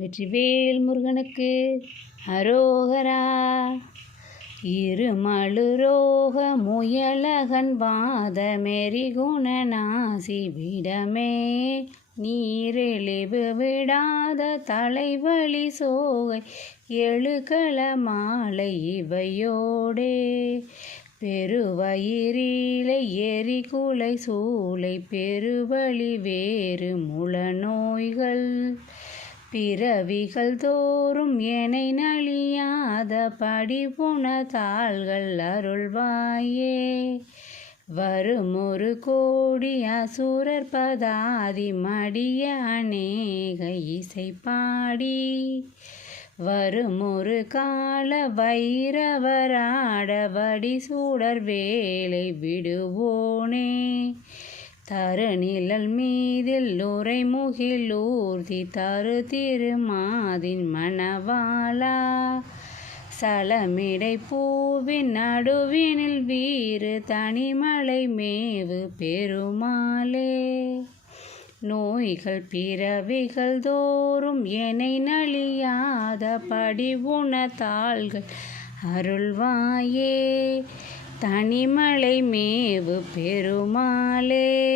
வெற்றிவேல் முருகனுக்கு அரோகரா. இருமழுரோக முயலகன் வாத மெரிகுணநாசி விடமே. நீரெளிவு விடாத தலைவலி சோகை எழுகல மாலை இவையோடே. பெருவயிரிலை எரிகுலை சூளை பெருவழி வேறு முளநோய்கள் பிறவிகள் தோறும் எனை நலியாத படிபுண அருள்வாயே. வரும் ஒரு கோடி அசுரர் பதாதி மடிய அநேக இசை பாடி. வரும் ஒரு கால வைரவராட வடி சூடர் வேலை விடுவோனே. தருநிழல் மீதில் உரை முகில் ஊர்தி தரு திருமாதின் மணவாளா. சலமிடை பூவின் நடுவினில் வீறு தனிமலை மேவு பெருமாளே. நோய்கள் பிறவிகள் தோறும் எனை நலியாத படிவுண தாள்கள் அருள்வாயே. தனிமலை மேவு பெருமாளே.